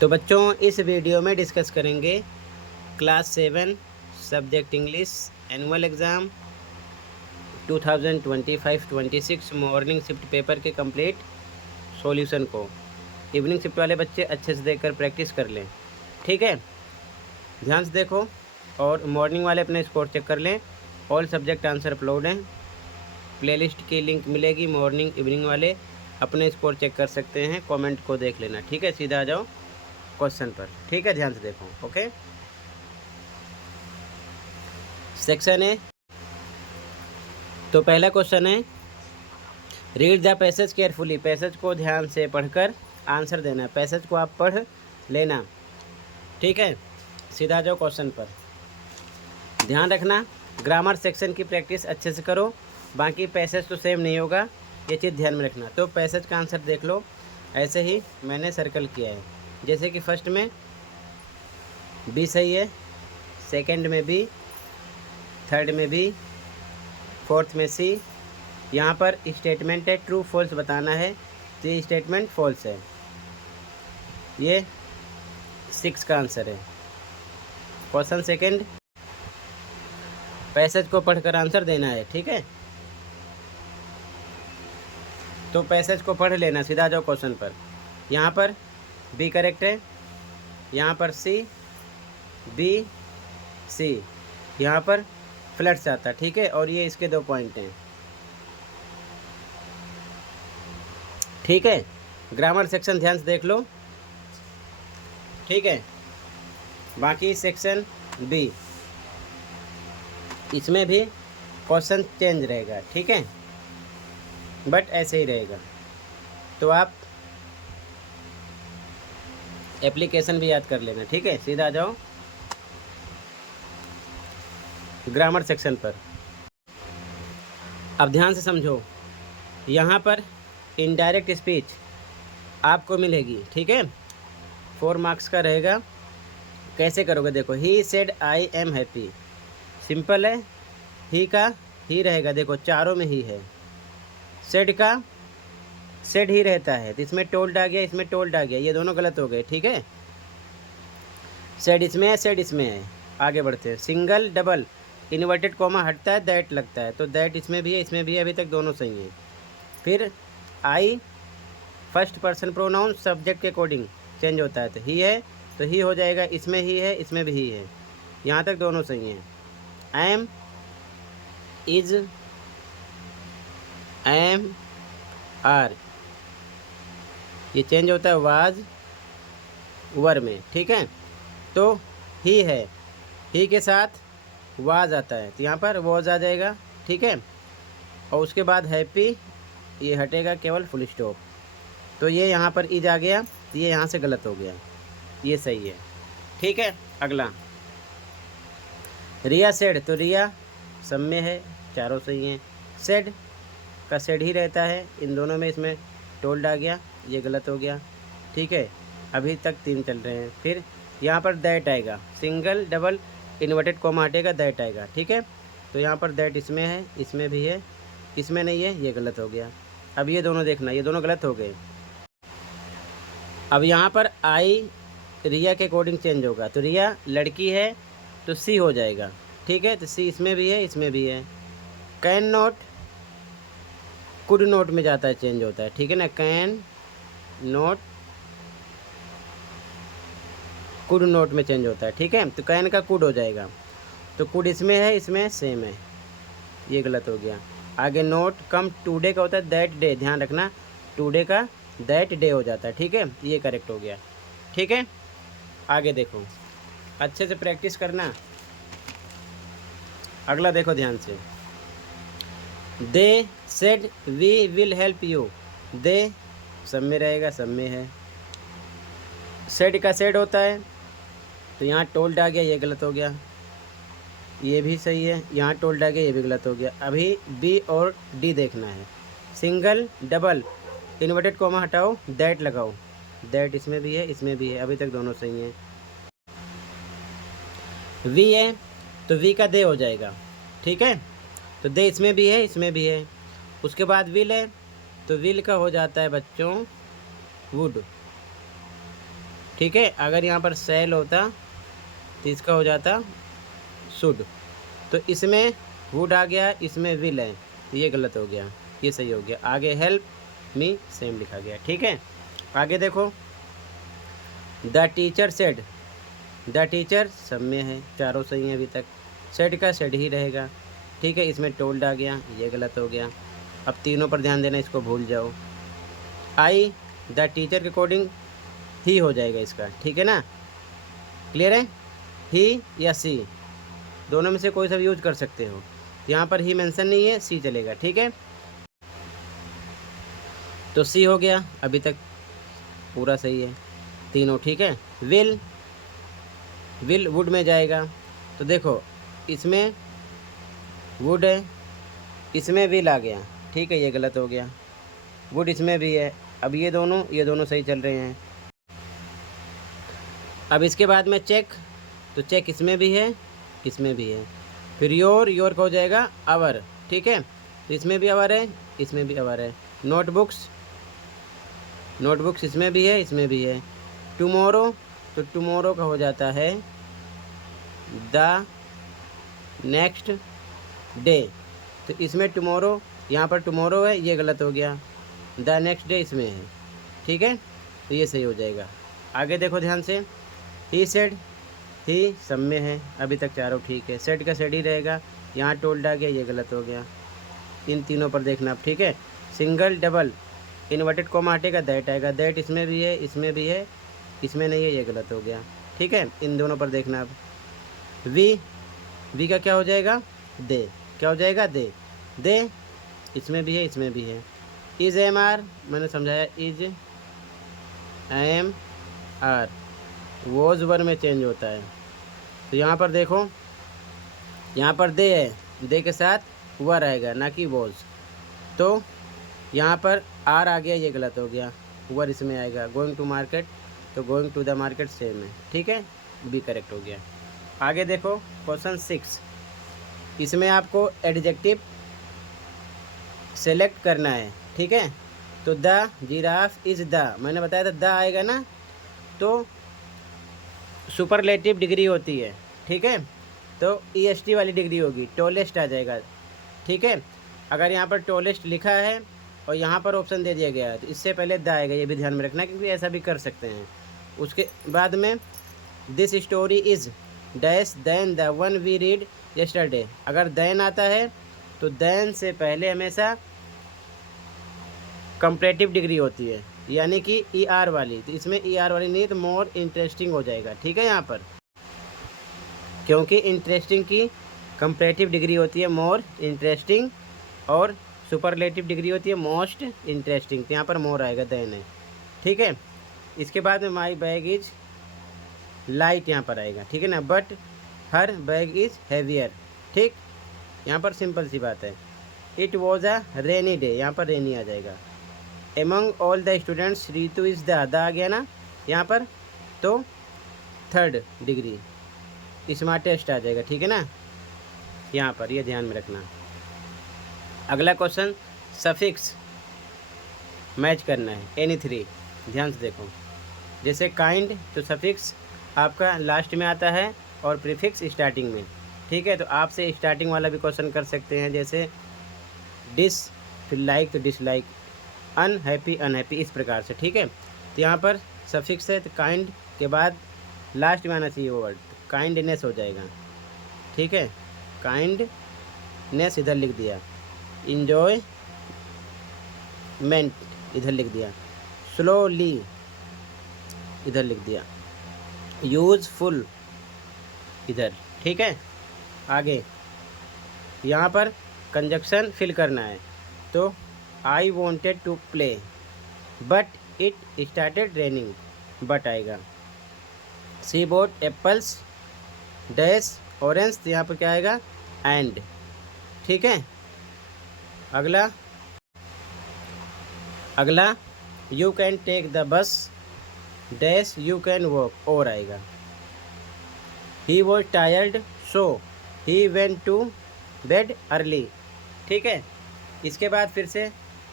तो बच्चों इस वीडियो में डिस्कस करेंगे class 7 subject English annual exam 2025-26 morning shift paper के कंप्लीट सॉल्यूशन को। इवनिंग शिफ्ट वाले बच्चे अच्छे से देखकर प्रैक्टिस कर लें, ठीक है। ध्यान से देखो और मॉर्निंग वाले अपने स्कोर चेक कर लें। ऑल सब्जेक्ट आंसर अपलोड हैं, प्लेलिस्ट की लिंक मिलेगी। मॉर्निंग इवनिंग वाले अपने स्कोर चेक कर सकते हैं, कमेंट को देख लेना, ठीक है। सीधा आ जाओ क्वेश्चन पर, ठीक है। ध्यान से देखो, ओके। सेक्शन ए, तो पहला क्वेश्चन है read the passage carefully. Passage को ध्यान से पढ़कर आंसर देना। पैसेज को आप पढ़ लेना, ठीक है। सीधा जाओ क्वेश्चन पर। ध्यान रखना ग्रामर सेक्शन की प्रैक्टिस अच्छे से करो, बाकी पैसेज तो सेम नहीं होगा, ये चीज़ ध्यान में रखना। तो पैसेज का आंसर देख लो, ऐसे ही मैंने सर्कल किया है। जैसे कि फर्स्ट में बी सही है, सेकंड में बी, थर्ड में बी, फोर्थ में सी। यहाँ पर स्टेटमेंट है, ट्रू फॉल्स बताना है, तो ये स्टेटमेंट फॉल्स है। ये 6 का आंसर है। क्वेश्चन सेकंड, पैसेज को पढ़कर आंसर देना है, ठीक है। तो पैसेज को पढ़ लेना, सीधा जाओ क्वेश्चन पर। यहाँ पर बी करेक्ट है, यहाँ पर सी, बी, सी, यहाँ पर फ्लड्स आता, ठीक है। और ये इसके 2 पॉइंट हैं, ठीक है। ग्रामर सेक्शन ध्यान से देख लो, ठीक है। बाकी सेक्शन बी, इसमें भी क्वेश्चन चेंज रहेगा, ठीक है, बट ऐसे ही रहेगा। तो आप एप्लीकेशन भी याद कर लेना, ठीक है। सीधा आ जाओ ग्रामर सेक्शन पर। अब ध्यान से समझो, यहाँ पर इनडायरेक्ट स्पीच आपको मिलेगी, ठीक है। 4 मार्क्स का रहेगा। कैसे करोगे देखो, he said I am happy, simple है। ही का ही रहेगा, देखो चारों में ही है। सेड का सेड ही रहता है, तो इसमें टोल्ड आ गया, इसमें टोल्ड आ गया, ये दोनों गलत हो गए, ठीक है। सेड इसमें है, सेड इसमें है। आगे बढ़ते हैं। सिंगल डबल इन्वर्टेड कॉमा हटता है, दैट लगता है, तो दैट इसमें भी है, इसमें भी है, अभी तक दोनों सही हैं। फिर आई फर्स्ट पर्सन प्रोनाउन सब्जेक्ट के अकॉर्डिंग चेंज होता है, तो ही है, तो ही हो जाएगा, इसमें ही है, इसमें भी ही है, यहाँ तक दोनों सही हैं। एम, इज, एम, आर, ये चेंज होता है वाज, वर में, ठीक है। तो ही है, ही के साथ वाज आता है, तो यहाँ पर वॉज आ जाएगा, ठीक है। और उसके बाद हैप्पी, ये हटेगा, केवल फुल स्टॉप। तो ये यहाँ पर इज आ गया, तो ये यहाँ से गलत हो गया, ये सही है, ठीक है। अगला रिया सेड, तो रिया सब में है, चारों सही हैं। सेड का सेड ही रहता है, इन दोनों में इसमें टोल्ड आ गया, ये गलत हो गया, ठीक है। अभी तक 3 चल रहे हैं। फिर यहाँ पर दैट आएगा, सिंगल डबल इन्वर्टेड कॉमा हटेगा, दैट आएगा, ठीक है। तो यहाँ पर दैट इसमें है, इसमें भी है, इसमें नहीं है, ये गलत हो गया। अब ये दोनों देखना, ये दोनों गलत हो गए। अब यहाँ पर आई रिया के अकॉर्डिंग चेंज होगा, तो रिया लड़की है, तो सी हो जाएगा, ठीक है। तो सी इसमें भी है, इसमें भी है। कैन नॉट कुड नॉट में जाता है, चेंज होता है, ठीक है ना। कैन नॉट कुड नॉट में चेंज होता है, ठीक है। तो कैन का कुड हो जाएगा, तो कुड इसमें है, इसमें सेम है, ये गलत हो गया। आगे नोट कम टुडे का होता है दैट डे, ध्यान रखना टुडे का दैट डे हो जाता है, ठीक है। ये करेक्ट हो गया, ठीक है। आगे देखो, अच्छे से प्रैक्टिस करना। अगला देखो ध्यान से, they said we will help you, दे सब में रहेगा, सब में है। सेड का सेड होता है, तो यहाँ टोल्ड आ गया, ये गलत हो गया, ये भी सही है। यहाँ टोल्ड आ गया, ये भी गलत हो गया। अभी बी और डी देखना है। सिंगल डबल इन्वर्टेड कॉमा हटाओ, दैट लगाओ, दैट इसमें भी है, इसमें भी है, अभी तक दोनों सही हैं। वी है, तो वी का दे हो जाएगा, ठीक है। तो दे इसमें भी है, इसमें भी है। उसके बाद विल है, तो विल का हो जाता है बच्चों वुड, ठीक है। अगर यहाँ पर सेल होता तो इसका हो जाता शुड। तो इसमें वुड आ गया, इसमें विल है, तो ये गलत हो गया, ये सही हो गया। आगे हेल्प मी सेम लिखा गया। ठीक है, आगे देखो, the teacher said, the teacher सब में है, चारों सही हैं अभी तक। सेड का सेड ही रहेगा। ठीक है, इसमें टोल्ड आ गया, ये गलत हो गया। अब तीनों पर ध्यान देना, इसको भूल जाओ। आई द टीचर के अकॉर्डिंग ही हो जाएगा इसका। ठीक है ना, क्लियर है। ही या सी दोनों में से कोई सा भी यूज कर सकते हो। यहाँ पर ही मेंशन नहीं है, सी चलेगा। ठीक है, तो सी हो गया, अभी तक पूरा सही है तीनों। ठीक है, विल, विल वुड में जाएगा। तो देखो, इसमें वुड है, इसमें विल आ गया। ठीक है, ये गलत हो गया। वुड इसमें भी है। अब ये दोनों सही चल रहे हैं। अब इसके बाद में चेक, तो चेक इसमें भी है, इसमें भी है। फिर योर का हो जाएगा आवर। ठीक है, तो इसमें भी आवर है, इसमें भी आवर है। नोटबुक्स, नोटबुक्स इसमें भी है, इसमें भी है। टुमारो, तो टुमारो का हो जाता है द नेक्स्ट डे। तो इसमें टुमारो, यहाँ पर टुमारो है, ये गलत हो गया। द नेक्स्ट डे इसमें है। ठीक है, तो ये सही हो जाएगा। आगे देखो ध्यान से, ही सेड, ही सब में है, अभी तक चारों ठीक है। सेड का सेड ही रहेगा, यहाँ टोल्ड आ गया, ये गलत हो गया। इन तीनों पर देखना आप। ठीक है, सिंगल डबल इन्वर्टेड कॉमा हटेगा, दैट आएगा। दैट इसमें भी है, इसमें भी है, इसमें नहीं है, ये गलत हो गया। ठीक है, इन दोनों पर देखना आप। वी का क्या हो जाएगा, दे। क्या हो जाएगा, दे। दे इसमें भी है, इसमें भी है। इज एम आर, मैंने समझाया, is am are was were में चेंज होता है। तो यहाँ पर देखो, यहाँ पर दे है, दे के साथ वर आएगा, ना कि वॉज। तो यहाँ पर आर आ गया, ये गलत हो गया। वर इसमें आएगा। गोइंग टू मार्केट, तो going to the market same है। ठीक है, बी करेक्ट हो गया। आगे देखो क्वेश्चन 6, इसमें आपको एडजेक्टिव सेलेक्ट करना है। ठीक है, तो द जिराफ इज द, मैंने बताया था द आएगा ना, तो सुपरलेटिव डिग्री होती है। ठीक है, तो EST वाली डिग्री होगी, टॉलेस्ट आ जाएगा। ठीक है, अगर यहाँ पर टॉलेस्ट लिखा है और यहाँ पर ऑप्शन दे दिया गया है, तो इससे पहले द आएगा, ये भी ध्यान में रखना, क्योंकि ऐसा भी कर सकते हैं। उसके बाद में this story is dash then the one we read yesterday. अगर देन आता है तो देन से पहले हमेशा कंपैरेटिव डिग्री होती है, यानी कि ER वाली। तो इसमें ER वाली नहीं है, तो मोर इंटरेस्टिंग हो जाएगा। ठीक है, यहाँ पर क्योंकि इंटरेस्टिंग की कंपैरेटिव डिग्री होती है मोर इंटरेस्टिंग, और सुपरलेटिव डिग्री होती है मोस्ट इंटरेस्टिंग। तो यहाँ पर मोर आएगा, देन है। ठीक है, इसके बाद में माई बैग इज लाइट यहाँ पर आएगा। ठीक है ना, but her bag is heavier. ठीक, यहाँ पर सिंपल सी बात है। It was a rainy day, यहाँ पर रेनी आ जाएगा। Among all the students Ritu is the आ गया ना यहाँ पर, तो थर्ड डिग्री स्मार्टेस्ट आ जाएगा। ठीक है ना, यहाँ पर ये ध्यान में रखना। अगला क्वेश्चन, सफिक्स मैच करना है, एनी 3। ध्यान से देखो, जैसे काइंड, तो सफिक्स आपका लास्ट में आता है और प्रीफिक्स स्टार्टिंग में। ठीक है, तो आपसे स्टार्टिंग वाला भी क्वेश्चन कर सकते हैं, जैसे डिस, फिर लाइक तो डिसलाइक, अनहैप्पी अनहैप्पी, इस प्रकार से। ठीक है, तो यहाँ पर सफिक्स है, तो काइंड के बाद लास्ट में आना चाहिए वो वर्ड, काइंडनेस हो जाएगा। ठीक है, काइंडनेस इधर लिख दिया, इंजॉयमेंट इधर लिख दिया, स्लोली इधर लिख दिया, यूजफुल इधर। ठीक है, आगे यहाँ पर कंजक्शन फिल करना है, तो I wanted to play but it started raining, but आएगा। C both apples dash orange, तो यहाँ पर क्या आएगा, एंड। ठीक है, अगला you can take the bus dash you can walk, और आएगा। He was tired so he went to bed early. ठीक है, इसके बाद फिर से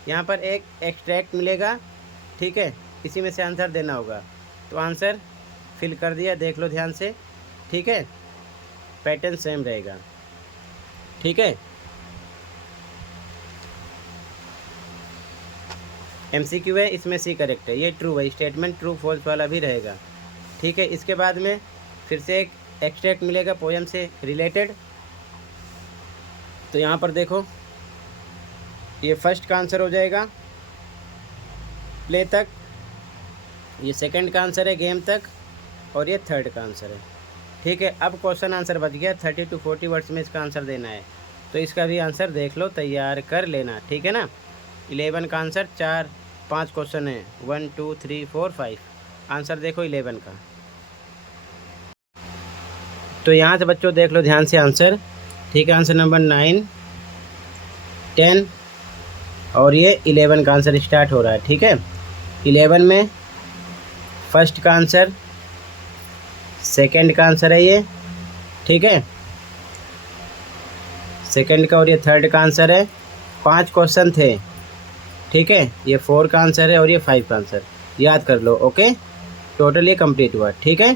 यहाँ पर एक एक्सट्रैक्ट मिलेगा। ठीक है, इसी में से आंसर देना होगा। तो आंसर फिल कर दिया, देख लो ध्यान से, ठीक है। पैटर्न सेम रहेगा, ठीक है। MCQ है, इसमें सी करेक्ट है, ये ट्रू है, स्टेटमेंट ट्रू फॉल्स वाला भी रहेगा, ठीक है। इसके बाद में फिर से एक एक्सट्रैक्ट मिलेगा पोएम से रिलेटेड। तो यहाँ पर देखो, ये फर्स्ट का आंसर हो जाएगा प्ले तक, ये सेकंड का आंसर है गेम तक, और ये थर्ड का आंसर है, ठीक है। अब क्वेश्चन आंसर बच गया, 30 to 40 वर्ड्स में इसका आंसर देना है। तो इसका भी आंसर देख लो, तैयार कर लेना, ठीक है ना। 11 का आंसर, 4-5 क्वेश्चन है, 1 2 3 4 5, आंसर देखो 11 का। तो यहाँ से बच्चों देख लो ध्यान से आंसर, ठीक है। आंसर नंबर 9, 10 और ये 11 का आंसर स्टार्ट हो रहा है, ठीक है। 11 में फर्स्ट का आंसर, सेकंड का आंसर है ये, ठीक है, सेकंड का, और ये थर्ड का आंसर है। 5 क्वेश्चन थे, ठीक है। ये 4 का आंसर है और ये 5 का आंसर, याद कर लो, ओके। टोटल ये कंप्लीट हुआ, ठीक है।